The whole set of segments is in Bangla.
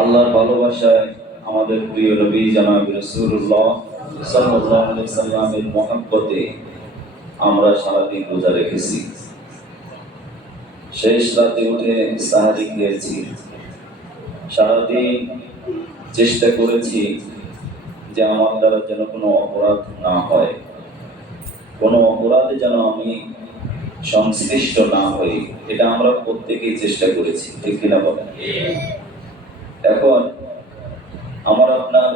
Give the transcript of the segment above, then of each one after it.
আল্লাহর ভালোবাসায় আমাদের প্রিয় নবী জনাব রাসূলুল্লাহ সাল্লাল্লাহু আলাইহি সাল্লামের মহব্বতে আমরা সারাদিন রোজা রেখেছি। শেষ রাতে উঠে সাহারি খেয়েছি। সারাদিন চেষ্টা করেছি যে আমার দ্বারা যেন কোনো অপরাধ না হয়, কোনো অপরাধে যেন আমি সংশ্লিষ্ট না হই। এটা আমরা প্রত্যেকেই চেষ্টা করেছি, ঠিক কিনা বলেন? এখন আমার আপনার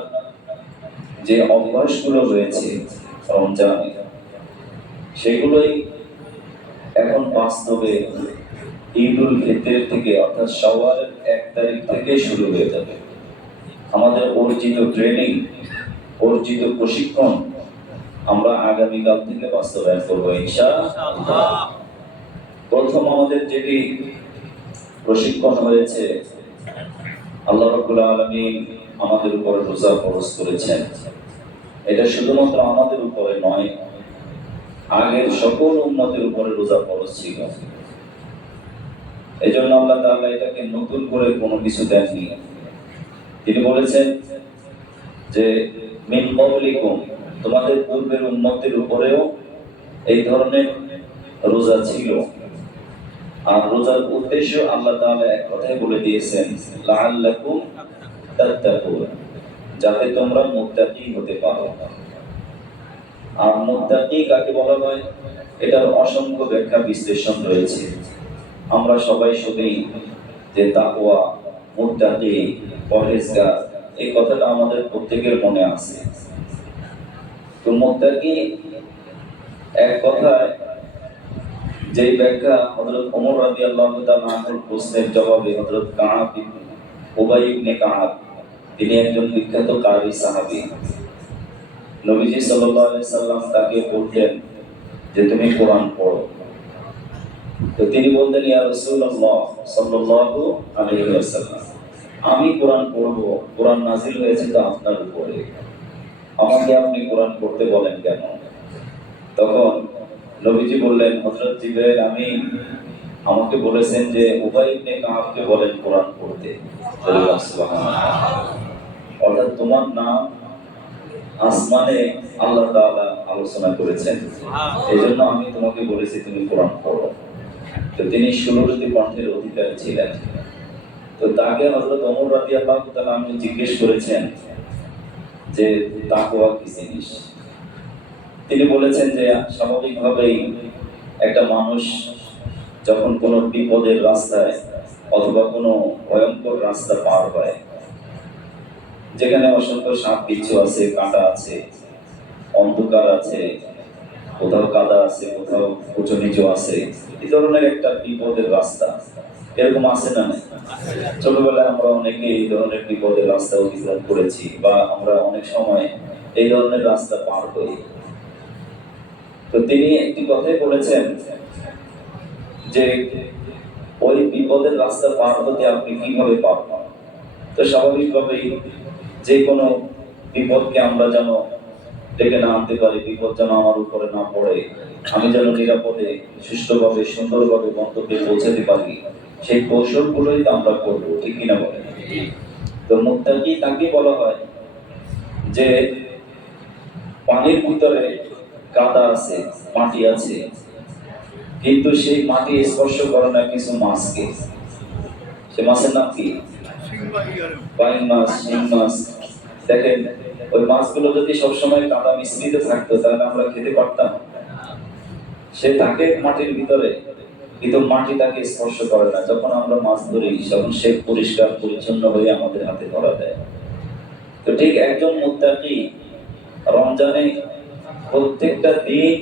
যে অভ্যাসগুলো রয়েছে রমজানে, সেগুলোই এখন বাস্তবে ঈদুল ফিতর থেকে অর্থাৎ শাওয়ালের ১ তারিখ থেকে শুরু হয়ে যাবে। আমাদের অর্জিত ট্রেনিং, অর্জিত প্রশিক্ষণ আমরা আগামীকাল থেকে বাস্তবায়ন করবো ইনশাআল্লাহ। প্রথম আমাদের যেটি প্রশিক্ষণ হয়েছে, আল্লাহ রাব্বুল আলামিন আমাদের উপর রোজা ফরজ করেছেন। এটা শুধুমাত্র আমাদের উপরে নয়, আগের সকল উম্মতের উপরে রোজা ফরজ ছিল। এজন্য আল্লাহ তাআলা এটাকে নতুন করে কোনো কিছু দেননি। তিনি বলেছেন যে মিন ক্বাবলিকুম, তোমাদের পূর্বের উম্মতের উপরেও এই ধরনের রোজা ছিল। আর রোজার উদ্দেশ্য আল্লাহ তাআলা এক কথাই বলে দিয়েছেন, লাআল্লাকুম তাত্তাকুন, যাতে তোমরা মুত্তাকি হতে পারো। আর মুত্তাকি কাকে বলা হয়, এটার অসংখ্য ব্যাখ্যা বিশ্লেষণ রয়েছে। আমরা সবাই শুনি যে তাকওয়া, মুত্তাকি, পরহেজগার, এই কথাটা আমাদের প্রত্যেকের মনে আছে। তো মুত্তাকি এক কথায় যে ব্যাখ্যা হযরত ওমর রাদিয়াল্লাহু তাআলা আনহুর প্রশ্নের জবাবে হযরত কাব উবাই ইবনে কাব, তিনি একজন বিখ্যাত কারি সাহাবী। নবীজি সাল্লাল্লাহু আলাইহি সাল্লাম তাকে বলতেন যে তুমি কোরআন পড়ো। তো তিনি বলতেন, ইয়া রাসূলুল্লাহ সাল্লাল্লাহু আলাইহি ওয়াসাল্লাম, আমি কোরআন পড়বো, কোরআন নাযিল হয়েছে তো আপনার উপরে, আমাকে আপনি কোরআন পড়তে বলেন কেন? তখন নবীজি বললেন, হযরত জিবরাইল আমিন আমাকে বলেছেন যে উবাই ইবনে কাবকে বলেন কোরআন পড়তে। সুবহানাল্লাহ। অর্থাৎ তোমার নাম আসমানে আল্লাহ তাআলা আলোচনা করেছেন, এজন্য আমি তোমাকে বলেছি তুমি কোরআন পড়ো। তো তিনি সুরতি কণ্ঠের অধিকারী ছিলেন। তো তাকে হযরত ওমর রাদিয়াল্লাহু তাআলা আনহু জিজ্ঞেস করেছেন যে তাকওয়া কি জিনিস? তিনি বলেছেন যে স্বাভাবিকভাবেই একটা মানুষ যখন কোনো বিপদের রাস্তায় অথবা কোনো ভয়ঙ্কর রাস্তা পার হয়, যেখানে অসংখ্য সাপ বিচ্ছু আছে, কাঁটা আছে, অন্ধকার আছে, কোথাও কাদা আছে, কোথাও উঁচু নিচু আছে, এই ধরনের একটা বিপদের রাস্তা এরকম আছে না? ছোটবেলায় আমরা অনেকে এই ধরনের বিপদের রাস্তা অতিক্রম করেছি, বা আমরা অনেক সময় এই ধরনের রাস্তা পার করি। তো তিনি একটি কথাই বলেছেন যে ওই বিপদের রাস্তা পার হতে আপনি কিভাবে পারবেন। তো স্বাভাবিকভাবেই যে কোনো বিপদকে আমরা যেন ডেকে না আনতে পারি, বিপদ যেন আমার উপরে না পড়ে, আমি যেন নিরাপদে, সুষ্ঠুভাবে, সুন্দরভাবে গন্তব্যে পৌঁছাতে পারি, সেই কৌশলগুলোই তো আমরা করবো, ঠিক কিনা বলেন? তো মুত্তাকি তাকে বলা হয় যে পানির ভিতরে কাদা আছে, মাটি আছে, কিন্তু সেই মাটি স্পর্শ করে না কিছু মাছকে। সে মাছের নাম কি? বাইন মাছ, শিং মাছ। দেখেন, ওই মাছগুলো যদি সবসময় কাদা মিশ্রিত থাকতো তাহলে আমরা খেতে পারতাম? সে থাকে মাটির ভিতরে, কিন্তু মাটি তাকে স্পর্শ করে না। যখন আমরা মাছ ধরি তখন সে পরিষ্কার পরিচ্ছন্ন হয়ে আমাদের হাতে ধরা দেয়। তো ঠিক একজন মুত্তাকি রমজানে প্রত্যেকটা দিন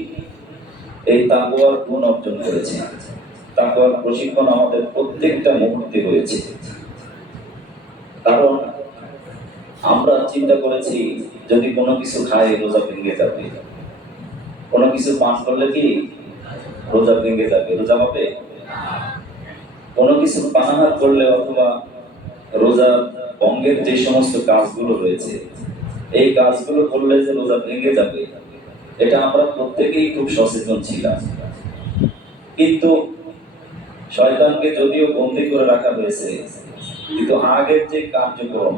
এই তাকওয়ার গুণ অর্জন করেছে। তাকওয়ার প্রশিক্ষণ আমাদের প্রত্যেকটা মুহূর্তে রয়েছে। কারণ আমরা চিন্তা করেছি যদি কোনো কিছু খাই রোজা ভেঙে যাবে, কোনো কিছু পান করলে কি রোজা ভেঙে যাবে, রোজা হবে? কোনো কিছু পানাহার করলে অথবা রোজা ভঙ্গের যে সমস্ত কাজগুলো রয়েছে, এই কাজগুলো করলে যে রোজা ভেঙে যাবে, এটা আমরা প্রত্যেকেই খুব সচেতন ছিলাম। কিন্তু শয়তানকে যদিও বন্দী করে রাখা হয়েছে, কিন্তু আগের যে কার্যক্রম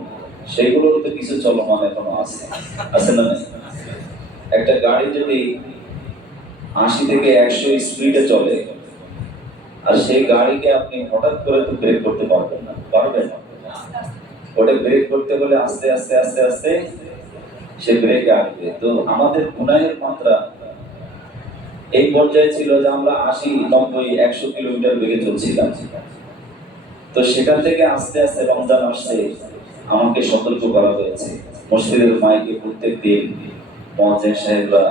সেগুলোর তো কিছু চলমান এখনো আছে, আছে না? একটা গাড়ি যদি 80 থেকে 100 স্পিডে চলে, আর সেই গাড়িকে আপনি হঠাৎ করে তো ব্রেক করতে পারবেন না, পারবেন না। ওটা ব্রেক করতে হলে আস্তে আস্তে আস্তে আস্তে সে ব্রেকে আসবে। তো আমাদের গুনাহের মাত্রা এই পর্যায়ে ছিল যে আমরা 80, 90, 100 কিলোমিটার বেগে চলছিলাম। তো সেখান থেকে আস্তে আস্তে রমজান আসছে, আমাকে সতর্ক করা হয়েছে। মসজিদের মাইকে প্রত্যেক দিন মুয়াজ্জিন সাহেবরা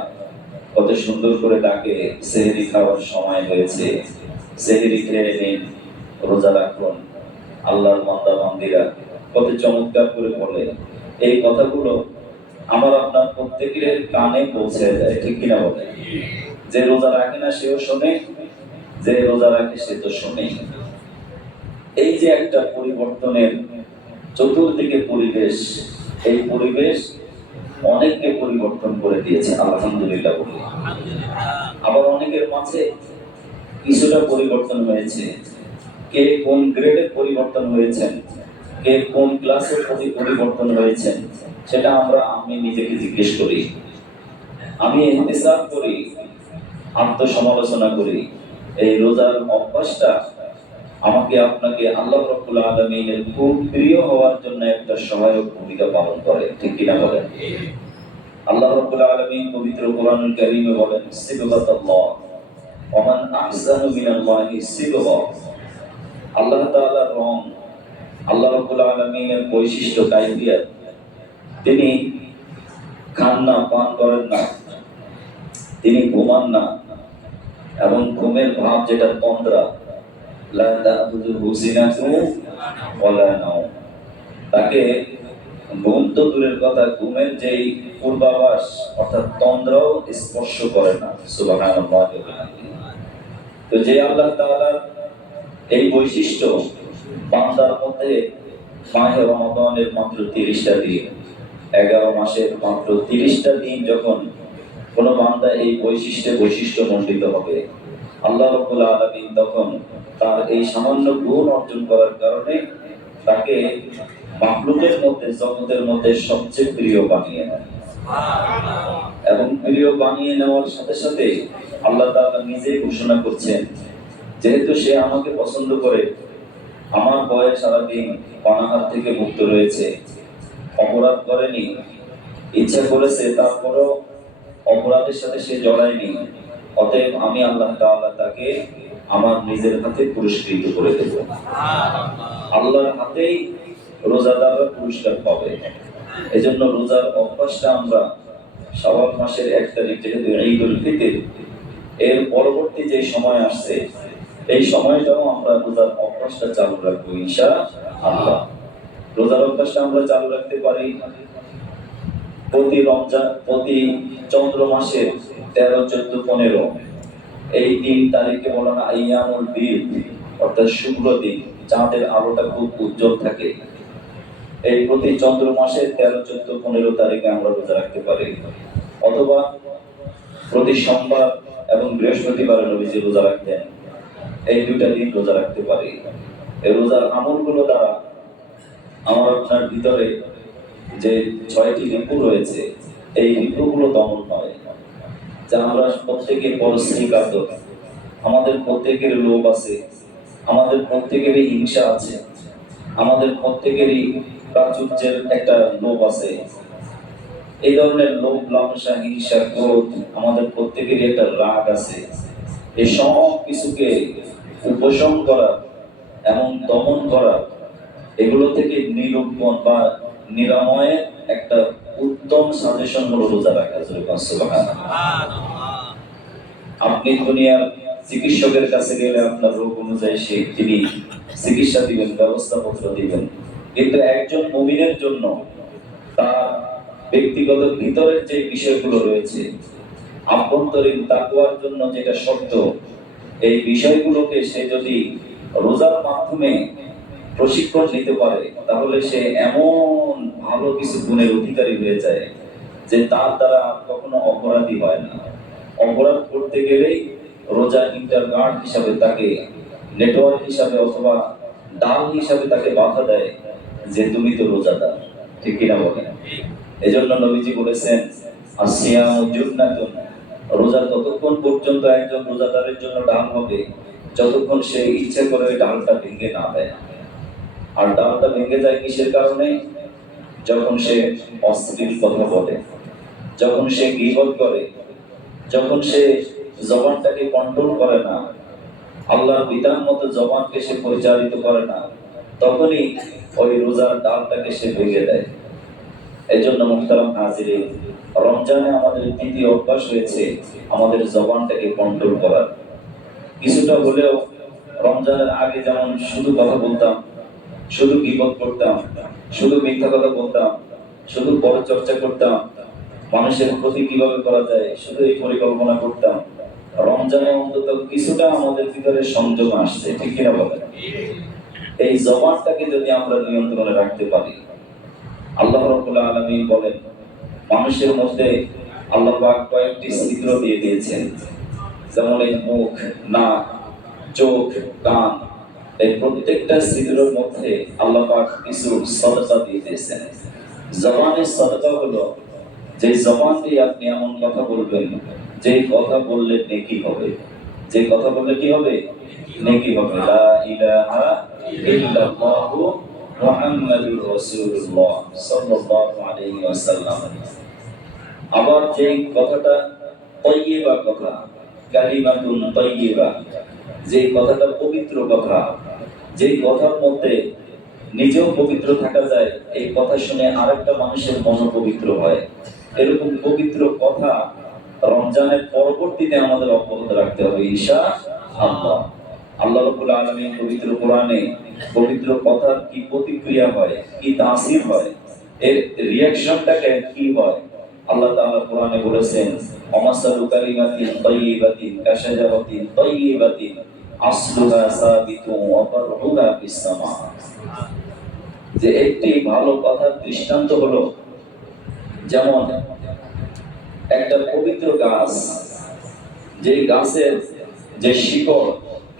কত সুন্দর করে ডাকে, সেহরি খাওয়ার সময় হয়েছে, সেহরি খেয়ে নিন, রোজা রাখুন। আল্লাহর বান্দা বান্দিরা কত চমৎকার করে বলে। এই কথাগুলো আমার আপনার প্রত্যেকের কানে পৌঁছে যায়, ঠিক কিনা বলে? যে রোজা রাখে না সেও শোনে, যে রোজা রাখে সে তো শোনে। এই যে একটা পরিবর্তনের চতুর্দিকে পরিবেশ, এই পরিবেশ অনেককে পরিবর্তন করে দিয়েছে, আলহামদুলিল্লাহ বলি। আবার অনেকের মাঝে কিছুটা পরিবর্তন হয়েছে। কে কোন গ্রেডের পরিবর্তন হয়েছেন, কে কোন ক্লাসের প্রতি পরিবর্তন হয়েছেন, সেটা আমি নিজেকে জিজ্ঞেস করি। আমি ইহতিসাব করি, আত্মসমালোচনা করি। এই রোজার অভ্যাসটা আমাকে আপনাকে আল্লাহ রাব্বুল আলামিনের খুব প্রিয় হওয়ার জন্য একটা সহায়ক ভূমিকা পালন করে, ঠিক কিনা বলেন? আল্লাহ রাব্বুল আলামিন পবিত্র কোরআনুল কারীমে বলেন, সিবগাতাল্লাহ ওয়া মান আহসানু মিনাল্লাহি সিবগা। আল্লাহ তাআলার রং, আল্লাহ রাব্বুল আলামিনের বৈশিষ্ট্য কাইফিয়ত, তিনি খান না, পান করেন না, তিনি ঘুমান না, এবং ঘুমের ভাব যেটা তন্দ্রা, লা তা'খুযুহু সিনাতুন ওয়ালা নাওম। তাকে ঘুম তো দূরের কথা, ঘুমের যেই পূর্বাভাস অর্থাৎ তন্দ্রাও স্পর্শ করে না। সুবহানাল্লাহ। তো যে আল্লাহ তাআলার এই বৈশিষ্ট্য বান্দার মধ্যে, মাহে রমাদানের মাত্র 30টা দিন, 11 মাসের মাত্র 30টা দিন যখন কোন বান্দা এই বৈশিষ্ট্য মণ্ডিত হবে, আল্লাহ রাব্বুল আলামিন তখন তার এই সামান্য গুণ অর্জন করার কারণে তাকে মাখলুকের মধ্যে, জগতের মধ্যে সবচেয়ে প্রিয় বানিয়ে নেয়। এবং প্রিয় বানিয়ে নেওয়ার সাথে সাথে আল্লাহ তাআলা নিজে ঘোষণা করছেন, যেহেতু সে আমাকে পছন্দ করে, আমার ভয়ে সারাদিন পানাহার থেকে মুক্ত রয়েছে, অপরাধ করেনি, ইচ্ছা করেছে তারপরও অপরাধের সাথে সে জড়ায়নি, অতএব আমি আল্লাহ তাআলা তাকে আমার নিজের হাতে পুরস্কৃত করে দেব। আল্লাহর হাতেই রোজাদাররা পুরস্কার পাবে। এজন্য রোজার অভ্যাসটা আমরা শাওয়াল মাসের 1 তারিখ যেহেতু ঈদুল ফিতর, এর পরবর্তী যে সময় আসছে, এই সময়টাও আমরা রোজার অভ্যাসটা চালু রাখবো ইনশাআল্লাহ। রোজার অভ্যাসটা আমরা চালু রাখতে পারি প্রতি চন্দ্র মাসে 13, 14, 15 এই 3 তারিখে বলা হয় আইয়ামুল বীদ, অর্থাৎ শুক্র দিন, চাঁদের আলোটা খুব উজ্জ্বল থাকে। এই প্রতি চন্দ্র মাসে 13, 14, 15 তারিখে আমরা রোজা রাখতে পারি, অথবা প্রতি সোমবার এবং বৃহস্পতিবার নবীজি রোজা রাখতেন। এই 2টা দিন রোজা রাখতে পারি। এই রোজার আমলগুলো দ্বারা আমার আপনার ভিতরে যে 6টি রিপু রয়েছে, এই রিপুগুলো দমন হয়। যা আমরা প্রত্যেকের পরশ্রী কাতর, আমাদের প্রত্যেকের লোভ আছে, আমাদের প্রত্যেকেরই হিংসা আছে, আমাদের প্রত্যেকেরই প্রাচুর্যের একটা লোভ আছে। এই ধরনের লোভ, লালসা, হিংসা, ক্রোধ, আমাদের প্রত্যেকেরই একটা রাগ আছে। এই সব কিছুকে উপশম করা এবং দমন করা, এগুলো থেকে নিরূপণ বা নিরাময়ের একটা উত্তম সাজেশন হলো রোজা রাখা। আপনি দুনিয়ার চিকিৎসকের কাছে গেলে আপনার রোগ অনুযায়ী তিনি চিকিৎসা দিবেন, ব্যবস্থাপত্র দিবেন, কিন্তু একজন মুমিনের জন্য তার ব্যক্তিগত ভিতরের যে বিষয়গুলো রয়েছে, আভ্যন্তরীণ তাকওয়ার জন্য যেটা শর্ত, এই বিষয়গুলোকে সে যদি রোজার মাধ্যমে প্রশিক্ষণ নিতে পারে, তাহলে সে এমন ভালো কিছু গুণের অধিকারী হয়ে যায় যে তার দ্বারা কখনো অপরাধী হয় না। অপরাধ করতে গেলেই রোজা ইন্টারগার্ড হিসাবে, তাকে নেটওয়ার্ক হিসাবে অথবা ডাল হিসাবে তাকে বাধা দেয় যে তুমি তো রোজাদার, ঠিক কিনা বলেন? এজন্য নবীজি বলেছেন আসিয়ামু জুন্নাতুন, রোজা ততক্ষণ পর্যন্ত একজন রোজাদারের জন্য ডাল হবে যতক্ষণ সে ইচ্ছে করে ওই ডালটা ভেঙে না দেয়। আর ডালটা ভেঙে যায় কিসের কারণে? যখন সে অশ্লীল কথা বলে, যখন সে গীবত করে, যখন সে জবানটাকে কন্ট্রোল করে না, আল্লাহর বিধান মতো জবানকে সে পরিচালিত করে না, তখনই ওই রোজার ডালটাকে সে ভেঙে দেয়। এই জন্য মুহতারাম হাজিরিন, রমজানে আমাদের দ্বিতীয় অভ্যাস হয়েছে আমাদের জবানটাকে কন্ট্রোল করার। কিছুটা হলেও রমজানের আগে যেমন শুধু কথা বলতাম, শুধু গীবত করতাম, শুধু মিথ্যা কথা বলতাম, শুধু পরচর্চা করতাম, মানুষের ক্ষতি কিভাবে করা যায় শুধু এই পরিকল্পনা করতাম, রমজানে অন্তত কিছুটা আমাদের ভিতরে সংযম আসছে, ঠিক কিনা বলেন? এই জবানটাকে যদি আমরা নিয়ন্ত্রণে রাখতে পারি, আল্লাহ রাব্বুল আলামিন বলেন মানুষের মধ্যে আল্লাহ পাক কয়েকটি ছিদ্র দিয়ে দিয়েছেন, যেমন এই মুখ, নাক, চোখ, কান, এই প্রত্যেকটা ছিদ্রের মধ্যে আল্লাহ পাক কিছু সদকা দিয়ে দিয়েছেন। জবানের সদকা হলো যে জবান দিয়ে আপনি এমন কথা বলবেন যে কথা বললে নেকি হবে, যে কথা বললে কি হবে? নেকি হবে। লা ইলাহা ইল্লাল্লাহু মুহাম্মাদুর রাসূলুল্লাহ সাল্লাল্লাহু আলাইহি ওয়াসাল্লাম। আবার যে কথাটা তাইয়্যিবা কথা, কালিমাতুন তাইয়্যিবা, যে কথাটা পবিত্র কথা, যে কথার মধ্যে নিজেও পবিত্র থাকা যায়, এই কথা শুনে আরেকটা মানুষের মন পবিত্র হয়, এরকম পবিত্র কথা রমজানের পরবর্তীতে আমাদের অব্যাহত রাখতে হবে ইনশাআল্লাহ। আল্লাহ রাব্বুল আলামিন পবিত্র কোরআনে পবিত্র কথার কি প্রতিক্রিয়া হয়, কি তাসির হয়, এর রিঅ্যাকশনটাকে কি হয়, আল্লাহ তাআলা কোরআনে বলেছেন আমাসালু কালিমাতিন তাইয়্যিবাতিন কাশাজারাতিন তাইয়্যিবাতিন আসলুহা সাবিতুন ওয়া ফারউহা ফিস সামা। যে একটি ভালো কথার দৃষ্টান্ত হলো যেমন একটা পবিত্র গাছ, যে গাছের যে শিকড়,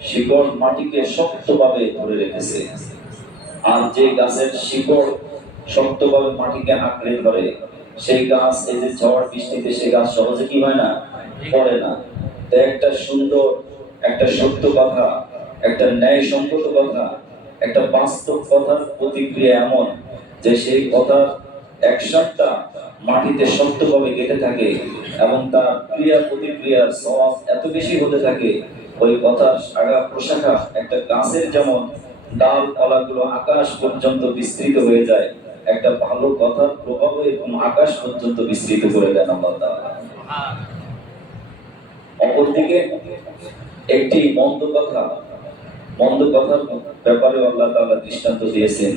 শিকড় মাটিকে শক্তভাবে ধরে রেখেছে, আর যে গাছের শিকড় শক্তভাবে মাটিকে আঁকড়ে ধরে, সেই গাছ এই যে ঝড় বৃষ্টিতে সেই গাছ সহজে কি হয় না, পড়ে না। তো একটা সুন্দর, একটা সত্য কথা, একটা ন্যায়সঙ্গত কথা, একটা বাস্তব কথার প্রতিক্রিয়া এমন যে সেই কথার অ্যাকশনটা মাটিতে শক্তভাবে গেঁথে থাকে এবং তার ক্রিয়া প্রতিক্রিয়ার সওয়াব এত বেশি হতে থাকে, ওই কথার শাখা প্রশাখা একটা গাছের যেমন ডাল পালাগুলো আকাশ পর্যন্ত বিস্তৃত হয়ে যায়, একটা ভালো কথার প্রভাব এরকম আকাশ পর্যন্ত বিস্তৃত করে দেন আল্লাহ তাআলা। অপরদিকে একটি মন্দ কথা, মন্দ কথার ব্যাপারে আল্লাহ তাআলা দৃষ্টান্ত দিয়েছেন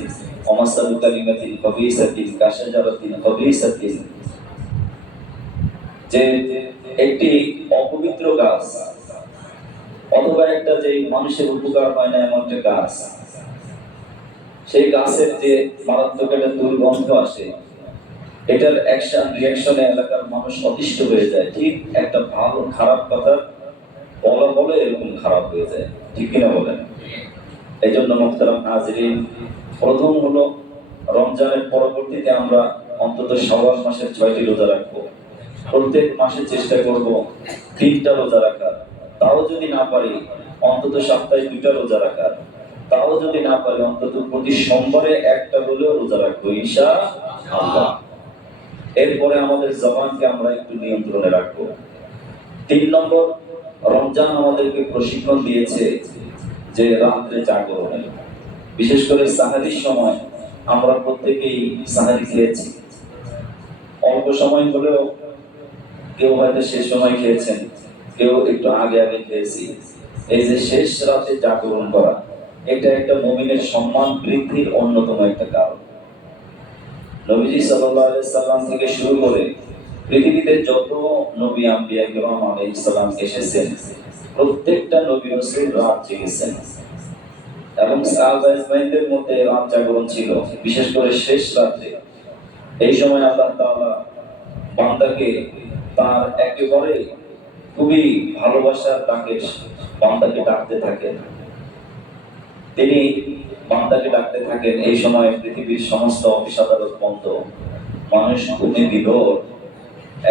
আমাসালু কালিমাতিন খাবিসাতিন কাশাজারাতিন খাবিসাতিন, যে একটি অপবিত্র গাছ অথবা একটা যে মানুষের উপকার হয় না এমন একটা গাছ, সেই গাছের যে মারাত্মক একটা দুর্গন্ধ আসে, এটার অ্যাকশন রিঅ্যাকশনে এলাকার মানুষ অতিষ্ঠ হয়ে যায়, ঠিক একটা ভালো খারাপ কথা বলা বলে এরকম খারাপ হয়ে যায়, ঠিক কিনা বলেন? এই জন্য মুহতারাম হাজিরিন, প্রথম হলো রমজানের পরবর্তীতে আমরা অন্তত শাওয়াল মাসের 6টি রোজা রাখবো। প্রত্যেক মাসে চেষ্টা করব 3টা রোজা রাখার, তাও যদি না পারি অন্তত সপ্তাহে 2টা রোজা রাখার, তাও যদি না পারি অন্তত প্রতি সোমবারে একটা হলেও রোজা রাখবো ইনশাআল্লাহ। এরপরে আমাদের জবানকে আমরা একটু নিয়ন্ত্রণে রাখবো। 3 নম্বর, রমজান আমাদেরকে প্রশিক্ষণ দিয়েছে যে রাত্রে জাগরণে, বিশেষ করে সাহারির সময় আমরা প্রত্যেকেই সাহারি খেয়েছি, অল্প সময় হলেও কেউ হয়তো শেষ সময় খেয়েছেন, কেউ একটু আগে আগে খেয়েছি। এই যে শেষ রাতে জাগরণ করা, এটা একটা মুমিনের সম্মান বৃদ্ধির অন্যতম একটা কারণ। নবীজি সাল্লাল্লাহু আলাইহি সাল্লাম থেকে শুরু করে পৃথিবীতে যত নবী আম্বিয়া কিরাম আলাইহিস সালাম এসেছেন, প্রত্যেকটা নবী রাসূল রাত জেগেছেন এবং সাহাবায়ে কেরামদের মধ্যে রাত জাগরণ ছিল, বিশেষ করে শেষ রাতে। এই সময় আল্লাহ তাআলা বান্দাকে তার একেবারে খুবই ভালোবাসার ডাকে বান্দাকে ডাকতে থাকেন। তিনি বান্দাকে ডাকতে থাকেন। এই সময় পৃথিবীর সমস্ত অফিস আদালত বন্ধ, মানুষ ঘুমে বিভোর,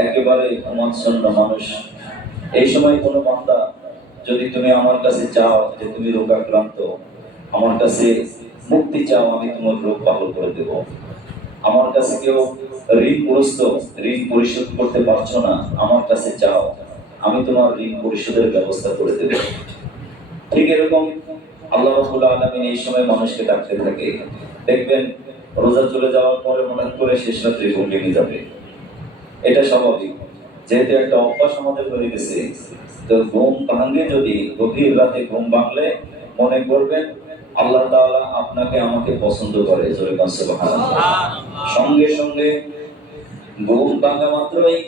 একেবারে ঘুমাচ্ছন্ন মানুষ। এই সময় কোনো বান্দা যদি তুমি আমার কাছে চাও যে তুমি রোগাক্রান্ত, আমার কাছে মুক্তি চাও, আমি তোমার রোগ ভালো করে দেব। আমার কাছে কেউ ঋণগ্রস্ত, ঋণ পরিশোধ করতে পারছো না, আমার কাছে চাও, আমি তোমার ঋণ পরিশোধের ব্যবস্থা করে দেব। ঠিক এরকম আল্লাহ রাব্বুল আলামিন এই সময় মানুষকে ডাকতে থাকে। দেখবেন রোজা চলে যাওয়ার পরে হঠাৎ করে শেষ রাত্রে ঘুম ভেঙে যাবে, এটা স্বাভাবিক, যেহেতু একটা অভ্যাস আমাদের হয়ে গেছে। তো ঘুম ভাঙলে, যদি গভীর রাতে ঘুম ভাঙলে মনে করবেন আল্লাহ তাআলা আপনাকে আমাকে পছন্দ করে, জোরে বলেন সুবহানাল্লাহ। সঙ্গে সঙ্গে ঘুম ভাঙা মাত্রই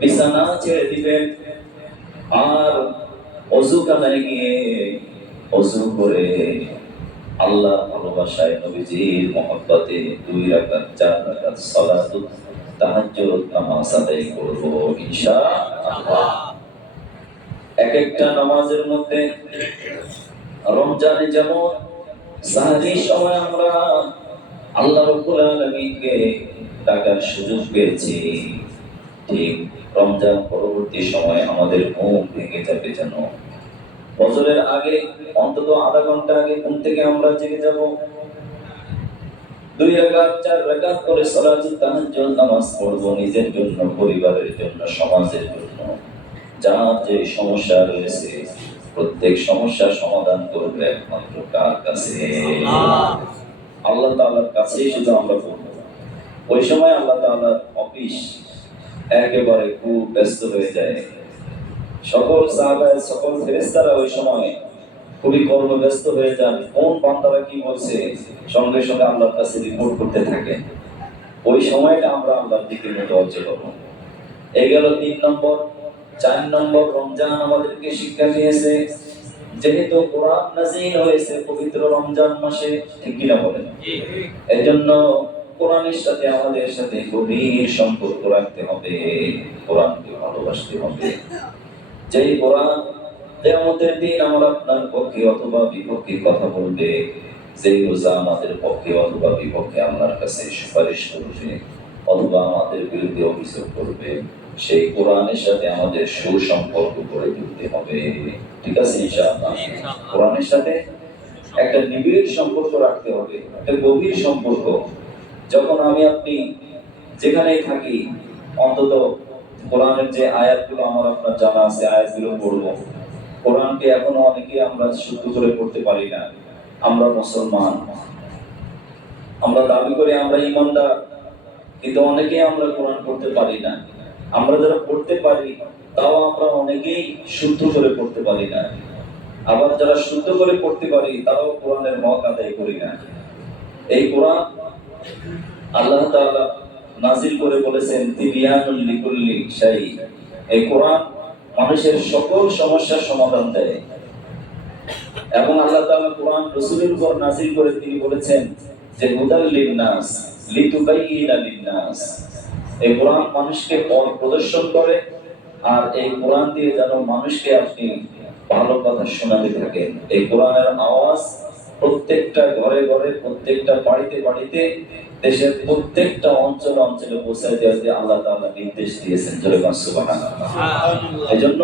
বিছানা ছেড়ে দিবেন, আর অজুখানায় গিয়ে অজু করে আল্লাহ ভালোবাসায় নবীজির মহব্বতে 2 রাকাত 4 রাকাত সালাতুত তাহাজ্জুদ নামাজ আদায় করব ইনশাআল্লাহ। এক একটা নামাজের মধ্যে রমজানে যেমন সাহরির সময় আমরা আল্লাহ রাব্বুল আলামিনকে ডাকার সুযোগ পেয়েছি, ঠিক রমজান পরবর্তী সময় আমাদের ঘুম ভেঙে যাবে যেন ফজরের আগে অন্তত আধা ঘন্টা আগে ঘুম থেকে আমরা জেগে যাব। 2 রাকাত 4 রাকাত করে সালাতুত তাহাজ্জুদ নামাজ পড়ব, নিজের জন্য, পরিবারের জন্য, সমাজের জন্য। যার যে সমস্যা রয়েছে প্রত্যেক সমস্যার সমাধান করবে একমাত্র কার কাছে? আল্লাহ তাআলার কাছেই শুধু আমরা বলবো। ওই সময় আল্লাহ তাআলার অফিস একেবারে খুব ব্যস্ত হয়ে যায়। সকল সাহাবা, সকল ফেরেশতারা ওই সময় খুবই কর্মব্যস্ত হয়ে যান। কোন বান্দারা কি বলছে সঙ্গে সঙ্গে আল্লাহর কাছে রিপোর্ট করতে থাকেন। ওই সময়টা আমরা আল্লাহর দিকে মুতওয়াজ্জহ করব। এই গেল 3 নম্বর। 4 নম্বর, রমজান আমাদেরকে শিক্ষা দিয়েছে, যেহেতু কোরআন নাযিল হয়েছে পবিত্র রমজান মাসে, ঠিক কি না বলেন? এজন্য কোরআনের সাথে আমাদের সাথে গভীর সম্পর্ক রাখতে হবে, কোরআনকে ভালোবাসতে হবে। যেই কোরআন কিয়ামতের দিন আমার আপনার পক্ষে অথবা বিপক্ষে কথা বলবে, যেই রোজা আমাদের পক্ষে অথবা বিপক্ষে আল্লাহর কাছে সুপারিশ করবে অথবা আমাদের বিরুদ্ধে অভিযোগ করবে, সেই কোরআনের সাথে আমাদের সুসম্পর্ক গড়ে তুলতে হবে। ঠিক আছে ইনশাআল্লাহ? কোরআনের সাথে একটা নিবিড় সম্পর্ক রাখতে হবে, একটা গভীর সম্পর্ক। যখন আমি আপনি যেখানেই থাকি অন্তত কোরআনের যে আয়াতগুলো আমার আপনার জানা আছে আয়াতগুলো পড়বো। কোরআনকে এখনো অনেকে আমরা শুদ্ধ করে পড়তে পারি না। আমরা মুসলমান, আমরা দাবি করি আমরা ঈমানদার, কিন্তু অনেকে আমরা কোরআন পড়তে পারি না। আমরা যারা পড়তে পারি তাও আমরা অনেকেই শুদ্ধ করে পড়তে পারি না। আবার যারা শুদ্ধ করে পড়তে পারি তারাও কোরআনের হক আদায় করি না। এই কোরআন আল্লাহ তাআলা নাযিল করে বলেছেন তিবিয়ানুল লিকুল্লি শাই। এই কোরআন মানুষের সকল সমস্যার সমাধান দেয়। এবং আল্লাহ তাআলা কোরআন রাসূলের উপর নাযিল করে তিনি বলেছেন যে হুদাল লিন-নাস লিতুবাইয়িনা লিন-নাস। এই কোরআন মানুষকে পথ প্রদর্শন করে, আর এই কোরআন দিয়ে যেন মানুষকে আপনি ভালো কথা শোনাতে থাকেন। এই কোরআনের আওয়াজ প্রত্যেকটা ঘরে ঘরে, প্রত্যেকটা বাড়িতে বাড়িতে, দেশের প্রত্যেকটা অঞ্চলে অঞ্চলে পৌঁছায় দেওয়ার আল্লাহ তাআলা নির্দেশ দিয়েছেন। জোরে বলেন সুবহানাল্লাহ। এজন্য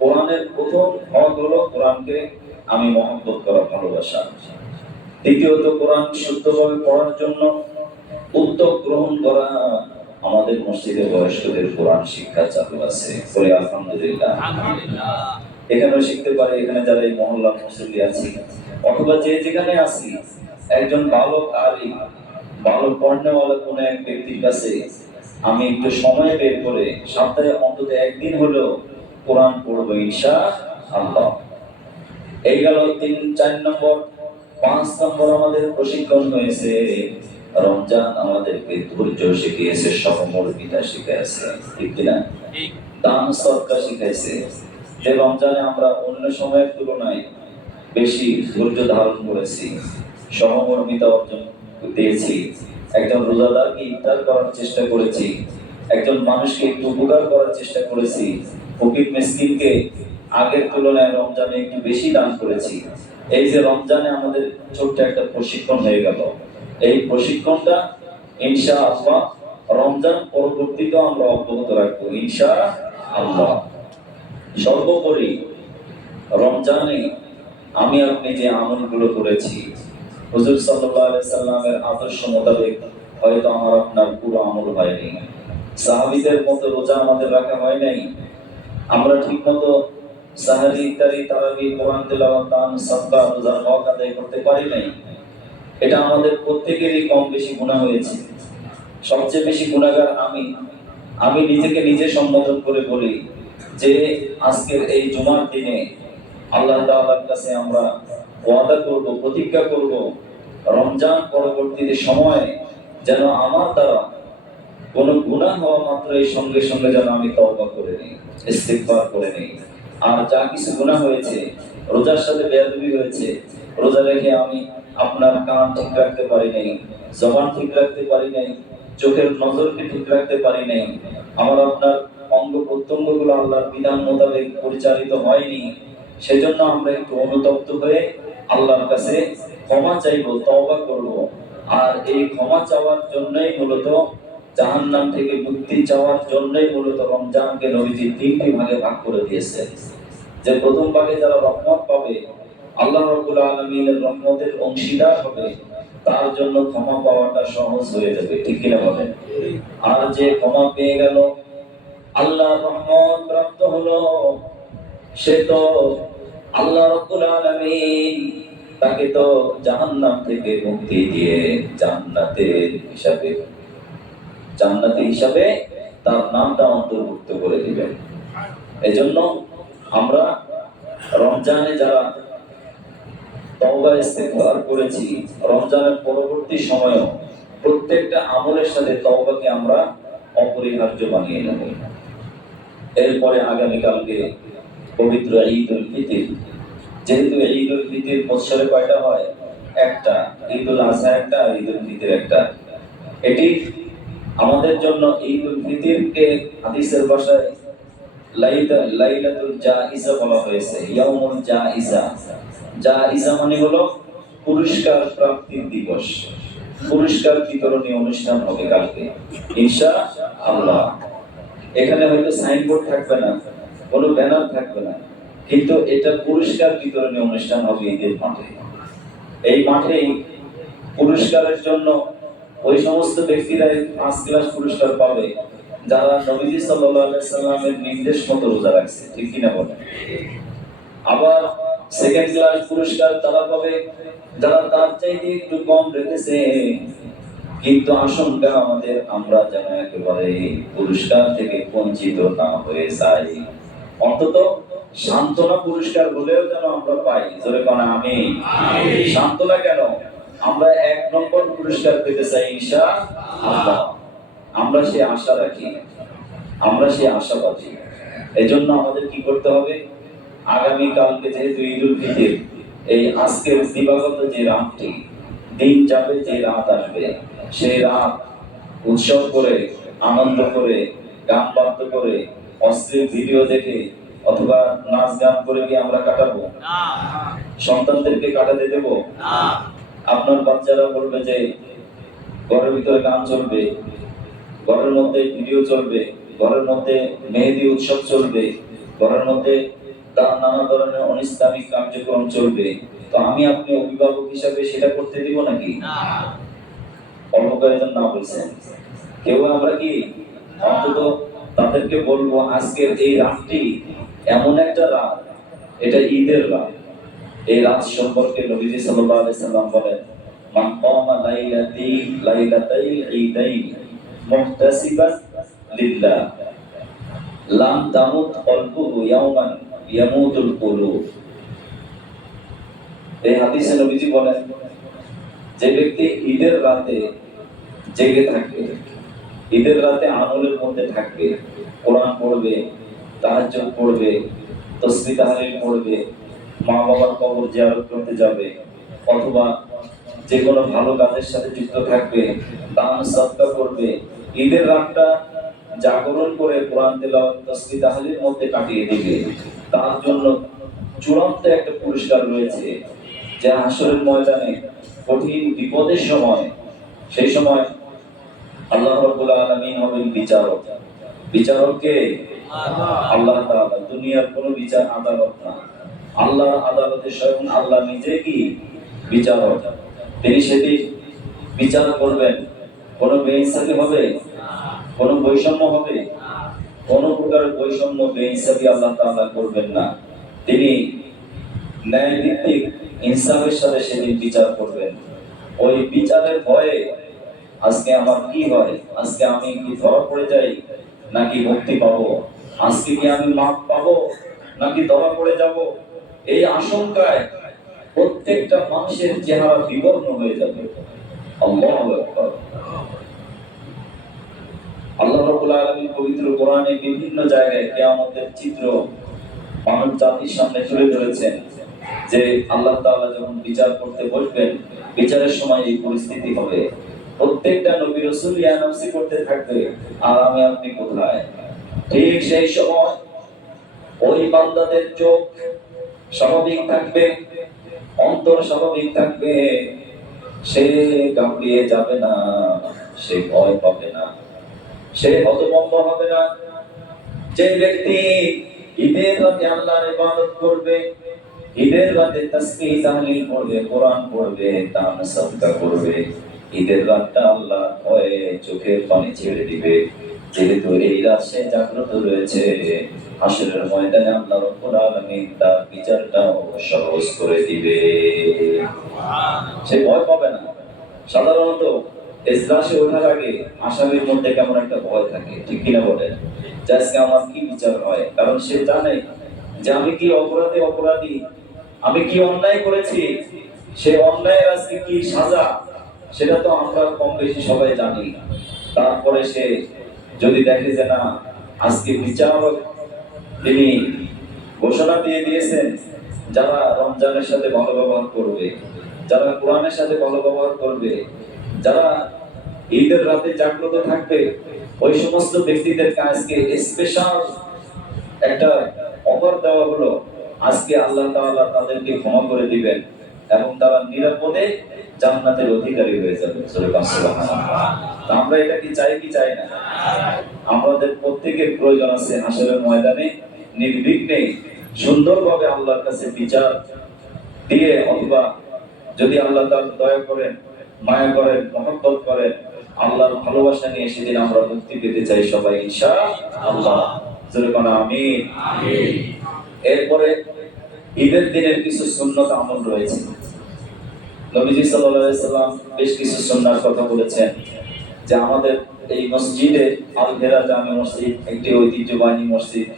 কোরআনের প্রথম হক হলো কোরআনকে আমি মহব্বত করা, ভালোবাসা। দ্বিতীয়ত, কোরআন শুদ্ধভাবে পড়ার জন্য উদ্যোগ গ্রহণ করা। আমাদের মসজিদে বয়স্কদের কোরআন শিক্ষা চালু আছে, বলি আলহামদুলিল্লাহ। এখানেও শিখতে পারে, এখানে যারা এই মহল্লা মুসল্লি আছি অথবা যে যেখানে আছি, একজন ভালো কারি, ভালো পড়নেওয়ালা কোনো এক ব্যক্তির কাছে আমি একটু সময় বের করে সপ্তাহে অন্তত একদিন হলেও কোরআন পড়বো ইনশাআল্লাহ। এই গেল 3-4 নম্বর। 5 নম্বর, আমাদের প্রশিক্ষণ হয়েছে। রমজান আমাদেরকে ধৈর্য শিখিয়েছে, সহমর্মিতা শিখিয়েছে, ঠিক কিনা? দান সদকা শিখাইছে। যে রমজানে আমরা অন্য সময়ের তুলনায় বেশি ধৈর্য ধারণ করেছি, সহমর্মিতা অর্জন দিয়েছি, একজন রোজাদারকে ইফতার করার চেষ্টা করেছি, একজন মানুষকে একটু উপকার করার চেষ্টা করেছি, ফকির মিসকিনকে আগের তুলনায় রমজানে একটু বেশি দান করেছি। এই যে রমজানে আমাদের ছোট্ট একটা প্রশিক্ষণ হয়ে গেল, এই প্রশিক্ষণটা ইনশাআল্লাহ রমজান পরবর্তীতে আমরা অব্যাহত রাখবো ইনশাআল্লাহ। সর্বোপরি রমজানে আমি আপনি যে আমলগুলো করেছি হুজুর সাল্লাল্লাহু আলাইহি সাল্লামের আদর্শ মোতাবেক হয়তো আমার আপনার পুরো আমল হয়নি, সাহাবীদের মতো রোজা আমাদের রাখা হয় নাই, আমরা ঠিকমতো সাহারি ইত্যাদি তারাবি কোরআন তেলাওয়াত দান সাদকা রোজার হক আদায় করতে পারি নাই। এটা আমাদের প্রত্যেকেরই কম বেশি গুনাহ হয়েছে। সবচেয়ে বেশি গুনাহগার আমি নিজেকে নিজে সম্বোধন করে বলি যে আজকের এই জুমার দিনে আল্লাহ তাআলার কাছে আমরা ওয়াদা করব, প্রতিজ্ঞা করব, রমজান পরবর্তীতে সময় যেন আমার দ্বারা কোনো গুনাহ হওয়া মাত্রই সঙ্গে সঙ্গে যেন আমি তওবা করে নিই, ইস্তিগফার করে নিই। আর যা কিছু গুনাহ হয়েছে, রোজার সাথে বেয়াদবি হয়েছে, রোজা রেখে আমি আপনার কান ঠিক রাখতে পারি নাই, জবান ঠিক রাখতে পারি নাই, চোখের নজরকে ঠিক রাখতে পারি নাই, আমার আপনার অঙ্গ প্রত্যঙ্গগুলো আল্লাহর বিধান মোতাবেক পরিচালিত হয়নি, সেজন্য আমরা একটু অনুতপ্ত হয়ে আল্লাহর কাছে ক্ষমা চাইবো, তওবা করব। আর এই ক্ষমা চাওয়ার জন্যই মূলত জাহান্নাম থেকে মুক্তি চাওয়ার জন্যই মূলত রমজানকে নবীজি তিনটি ভাগে ভাগ করে দিয়েছে। যে প্রথম ভাগে যারা রহমত পাবে, আল্লাহ রাব্বুল আলামিনের রহমতের অংশীদার হবে, তার জন্য ক্ষমা পাওয়াটা সহজ হয়ে যাবে, ঠিক কিনা বলেন? আর যে ক্ষমা পেয়ে গেল, আল্লাহর রহমত প্রাপ্ত হলো, সে তো আল্লাহ রাব্বুল আলামিন তাকে তো জাহান্নাম থেকে মুক্তি দিয়ে জান্নাতি হিসাবে তার নামটা অন্তর্ভুক্ত করে দিবেন। এজন্য আমরা রমজানে যারা তওবা ইস্তিগফার করেছি, রমজানের পরবর্তী সময়েও প্রত্যেকটা আমলের সাথে তওবাকে আমরা অপরিহার্য বানিয়ে নেব। এরপরে আগামীকালকে পবিত্র ঈদুল ফিতর, যেহেতু ঈদুল ফিতর বছরে কয়টা হয়? একটা। ঈদুল আযহা একটা আর ঈদুল ফিতর একটা। এটি আমাদের জন্য ঈদুল ফিতরকে হাদিসের ভাষায় লাইলাতুল জাইজা বলা হয়েছে, ইয়াউমুল জাইজা। জাইজা মানে হলো পুরস্কার প্রাপ্তির দিবস, পুরস্কার বিতরণী অনুষ্ঠান হবে কালকে ইনশাআল্লাহ। এখানে হয়তো সাইনবোর্ড থাকবে না, কোনো ব্যানার থাকবে না, কিন্তু এটা পুরস্কার বিতরণী অনুষ্ঠান হবে ঈদের মাঠে। এই মাঠেই পুরস্কারের জন্য ওই সমস্ত ব্যক্তিরা ফার্স্ট ক্লাস পুরস্কার পাবে যারা নবীজি সাল্লাল্লাহু আলাইহি সাল্লামের নির্দেশ মতো রোজা রাখছে, ঠিক কিনা বলেন? আবার সেকেন্ড ক্লাস পুরস্কার তারা পাবে যারা তার চাইতে একটু কম রেখেছে। কিন্তু আশঙ্কা আমাদের, আমরা যেন একেবারে পুরস্কার থেকে বঞ্চিত না হয়ে যাই। অন্তত সান্ত্বনা পুরস্কার হলেও যেন আমরা পাই। জোরে কোন আমিন। সান্ত্বনা কেন? আমরা 1 নম্বর পুরস্কার পেতে চাই ইনশাআল্লাহ। আমরা সেই আশা রাখি, আমরা সেই আশাবাদী। এজন্য আমাদের কি করতে হবে? আগামী কালকে যেহেতু ঈদুল ফিতর, এই আজকের দিবাগত যে রাতটি, দিন যাবে, যে রাত আসবে, সেই রাত উৎসব করে, আনন্দ করে, গান বাদ্য করে, অশ্লীল ভিডিও দেখে অথবা নাচ গান করে কি আমরা কাটাবো? সন্তানদেরকে কাটাতে দেব? আপনার বাচ্চারা বলবে যে ঘরের ভিতরে গান চলবে, ঘরের মধ্যে ভিডিও চলবে, ঘরের মধ্যে মেহেদি উৎসব চলবে, ঘরের মধ্যে তার নানা ধরনের অনিসলামিক কার্যক্রম চলবে। তো আমি আপনি অভিভাবক হিসাবে সেটা করতে দিব নাকি? অল্প কয়েকজন না বলছেন, কেউ আমরা কি অন্তত তাদেরকে বলবো আজকের এই রাতটি এমন একটা রাত, এটা ঈদের রাত। এই রাত সম্পর্কে নবীজি সাল্লাল্লাহু আলাইহি সাল্লাম বলেন, মান কামা লাইলাতাইল ঈদাইন মুহতাসিবান লিল্লাহ লাম তামুত কলবুহু ইয়াওমান ইয়ামুতুল কুলুব। এই হাদিসে নবীজি বলেন, যে ব্যক্তি ঈদের রাতে জেগে থাকবে, ঈদের রাতে আমলের মধ্যে থাকবে, কোরআন পড়বে, তাহাজ্জুদ পড়বে, তাসবিহ তাহলিল পড়বে, মা বাবার কবর জিয়ারত করতে যাবে, অথবা যে কোনো ভালো কাজের সাথে যুক্ত থাকবে, দান সাদকা করবে, ঈদের রাতটা জাগরণ করে কোরআন তেলাওয়াত তাসবিহ তাহলিলের মধ্যে কাটিয়ে দিবে, তার জন্য চূড়ান্ত একটা পুরস্কার রয়েছে। যে হাসরের ময়দানে কঠিন বিপদের সময়, সেই সময় আল্লাহ রাব্বুল আলামিন হবেন বিচারক। বিচারক কে? আল্লাহ তাআলা। দুনিয়ার কোনো বিচার আদালত না, আল্লাহ আদালতে স্বয়ং আল্লাহ নিজে কি বিচারক। তিনি সেদিন বিচার করবেন। কোনো বেইনসাফি হবে? কোনো বৈষম্য হবে? কোন প্রকার বৈষম্য বেইনসাফি আল্লাহ তাআলা করবেন না। তিনি ন্যায় ভিত্তিক ইনসাফের সাথে সেদিন বিচার করবেন। ওই বিচারের ভয়ে আজকে আমার কি হয়, আজকে আমি কি ধরা পড়ে যাই নাকি মুক্তি পাবো, আজকে কি আমি মাপ পাবো নাকি ধরা পড়ে যাব, এই আশঙ্কায় প্রত্যেকটা মানুষের চেহারা বিবর্ণ হয়ে যাবে। আল্লাহু আকবার। আল্লাহ রাব্বুল আলামিন পবিত্র কোরআনে বিভিন্ন জায়গায় কিয়ামতের চিত্র মানব জাতির সামনে তুলে ধরেছেন, যে আল্লাহ তাআলা যখন বিচার করতে বসবেন, বিচারের সময় এই পরিস্থিতি হবে। প্রত্যেকটা নবী রাসূল ইয়া নাফসি করতে থাকবে, আর আমি আপনি কোথায়? ঠিক সেই সময় ওই বান্দাদের চোখ স্বাভাবিক থাকবে, অন্তর স্বাভাবিক থাকবে, সে কাঁপিয়ে যাবে না, সে ভয় পাবে না, সে হতভম্ব হবে না। যে ব্যক্তি ঈদের রাতে আল্লাহর ইবাদত করবে, ঈদের রাতে তাসবিহ তাহলিল করবে, কোরআন পড়বে, দান সাদকা করবে, ঈদের রাতটা আল্লাহ ভয়ে চোখের পানি ছেড়ে দিবে। যেহেতু এই রাত সে জাগ্রত রয়েছে, হাসরের ময়দানে আল্লাহ রাব্বুল আলামিন তার বিচারটাও সহজ করে দিবে। সে ভয় পাবে না। সাধারণত এজলাসে ওঠার আগে আসামির মধ্যে কেমন একটা ভয় থাকে, ঠিক কিনা বলেন? যে আজকে আমার কি বিচার হয়, কারণ সে জানে যে আমি কি অপরাধী, আমি কি অন্যায় করেছি, সে অন্যায়ের আজকে কি সাজা, সেটা তো আমরা কম বেশি সবাই জানি। তারপরে সে যদি দেখে যে না, আজকে বিচারক তিনি ঘোষণা দিয়ে দিয়েছেন, যারা রমজানের সাথে ভালো ব্যবহার করবে, যারা কোরআনের সাথে ভালো ব্যবহার করবে, যারা ঈদের রাতে জাগ্রত থাকবে, ওই সমস্ত ব্যক্তিদেরকে আজকে স্পেশাল একটা অফার দেওয়া হলো। আজকে আল্লাহ তাআলা তাদেরকে ক্ষমা করে দিবেন এবং তারা নিরাপদে জান্নাতের অধিকারী হয়ে যাবে। সুবহানাল্লাহ। আমরা এটা কি চাই কি চাই না? আমাদের প্রত্যেকের প্রয়োজন আছে হাসরের ময়দানে নির্বিঘ্নে সুন্দরভাবে আল্লাহর কাছে বিচার দিয়ে, অথবা যদি আল্লাহ তাআলা দয়া করেন, মায়া করেন, মহব্বত করেন, আল্লাহর ভালোবাসা নিয়ে সেদিন আমরা মুক্তি পেতে চাই সবাই ইনশাআল্লাহ। জোরে বলেন আমিন। এরপরে ঈদের দিনের কিছু সুন্নত আমল রয়েছে। নবীজি সাল্লাল্লাহু আলাইহি সাল্লাম বেশ কিছু সুন্নাহর কথা বলেছেন, যে আমাদের এই মসজিদে আল হেরা জামে মসজিদ একটি ঐতিহ্যবাহী মসজিদ,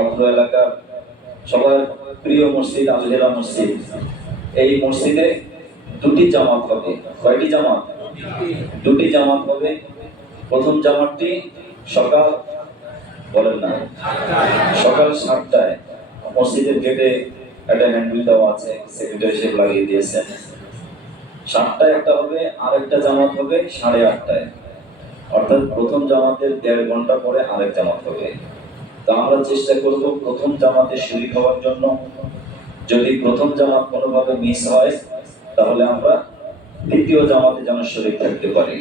অত্র এলাকার সবার প্রিয় মসজিদ আল হেরা মসজিদ। এই মসজিদে দুটি জামাত হবে। কয়টি জামাত? দুটি জামাত হবে। প্রথম জামাতটি সকাল, বলেন না, সকাল 7টায়। মসজিদের গেটে একটা হ্যান্ডবিল দেওয়া আছে, সেক্রেটারি সাহেব লাগিয়ে দিয়েছেন। 7টায় একটা হবে, আরেকটা জামাত হবে 8:30টায়। অর্থাৎ প্রথম জামাতের 1.5 ঘন্টা পরে আরেক জামাত হবে। তো আমরা চেষ্টা করব প্রথম জামাতে শরীক হওয়ার জন্য। যদি প্রথম জামাত কোনোভাবে মিস হয়, তাহলে আমরা দ্বিতীয় জামাতে যেন শরীক থাকতে পারি।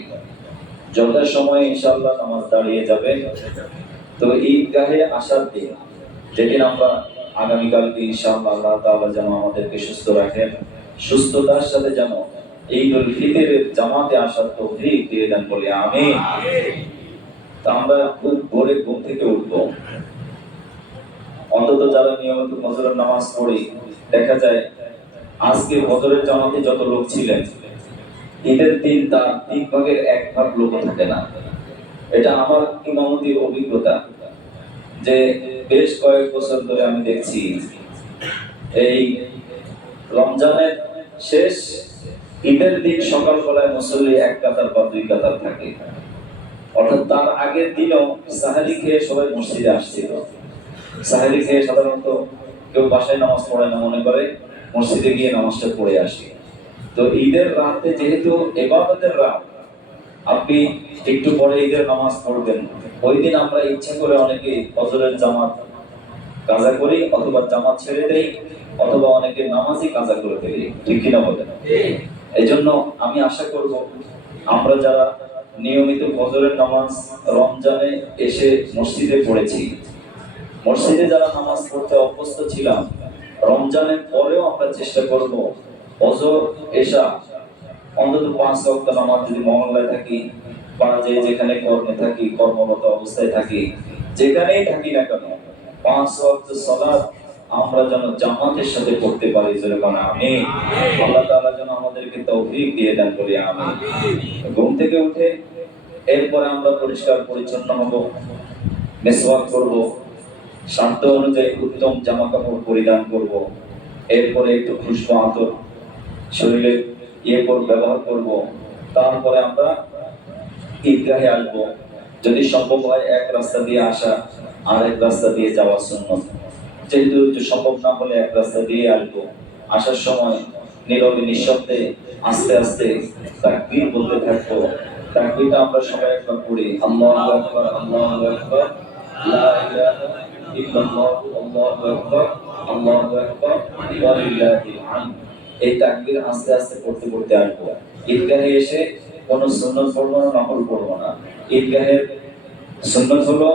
যথার সময় ইনশাআল্লাহ নামাজ দাঁড়িয়ে যাবে। তো ঈদগাহে আসার দিন, যেদিন আমরা আগামীকালকে ইনশাআল্লাহ আল্লাহ তাআলা যেন আমাদেরকে সুস্থ রাখেন, সুস্থতার সাথে যেন ঈদুল ফিতরের জামাতে আসার তৌফিক দিয়ে দেন, বলি আমিন। তা আমরা খুব ভোরে ঘুম থেকে উঠবো। অন্তত যারা নিয়মিত ফজরের নামাজ পড়ি, দেখা যায় আজকে ফজরের জামাতে যত লোক ছিলেন, ঈদের দিন তার 1/3 লোক থাকে না। এটা আমার ইমামতির অভিজ্ঞতা, যে বেশ কয়েক বছর ধরে আমি দেখছি এই রমজানের শেষ ঈদের দিন সকালবেলায় মুসল্লি 1 কাতার বা 2 কাতার থাকে। অর্থাৎ তার আগের দিনও সাহারি খেয়ে সবাই মসজিদে আসছিল। সাহারি খেয়ে সাধারণত কেউ বাসায় নামাজ পড়ে না, মনে করে মসজিদে গিয়ে নামাজটা পড়ে আসি। তো ঈদের রাতে যেহেতু ইবাদতের রাত, আপনি একটু পরে ঈদের নামাজ পড়বেন, ওই দিন আমরা ইচ্ছা করে অনেকে ফজরের জামাত কাজা করি অথবা জামাত ছেড়ে দেই, অথবা অনেকে নামাজই কাজা করে ফেলি, ঠিক কিনা বলেন? এই জন্য আমি আশা করব আমরা যারা নিয়মিত ফজরের নামাজ রমজানে এসে মসজিদে পড়েছি, মসজিদে যারা নামাজ পড়তে অভ্যস্ত ছিলাম, রমজানের পরেও আমরা চেষ্টা করব ফজর এশা অন্তত 5 ওয়াক্ত নামাজ যদি মহল্লায় থাকি বা যেখানে কর্মে থাকি, কর্মরত অবস্থায় থাকি, যেখানেই থাকি না কেন 5 ওয়াক্ত সালাত আমরা যেন জামাতের সাথে পড়তে পারি। জোরে বলেন আমিন। আল্লাহ তাআলা যেন আমাদেরকে তৌফিক দিয়ে দেন, বলি আমিন। ঘুম থেকে উঠে এরপরে আমরা পরিষ্কার পরিচ্ছন্ন হব, মেসওয়াক করব, সাধ্য অনুযায়ী উত্তম জামা কাপড় পরিধান করব, এরপরে একটু খুশবু আতর শরীরে ব্যবহার করব, তারপরে আমরা ঈদগাহে আসবো। যদি সম্ভব হয় এক রাস্তা দিয়ে আসা, আরেক রাস্তা দিয়ে যাওয়া সুন্নত। যেহেতু সম্ভব না হলে এক রাস্তা দিয়ে আসবো, আসার সময় নীরবে নিঃশব্দে আস্তে আস্তে তাকবীর বলতে থাকবো। তাকবীরটা আমরা সবাই একবার পড়ি, আল্লাহু আকবার, আল্লাহু আকবার, লা ইলাহা ইল্লাল্লাহ, আল্লাহু আকবার, আল্লাহু আকবার, ওয়া লিল্লাহিল হামদ। এই তাকবীর আস্তে আস্তে পড়তে পড়তে আসবো। ঈদগাহে এসে কোনো সুন্নত পড়বো না, নফল পড়বো না। ঈদগাহের সুন্নত হলো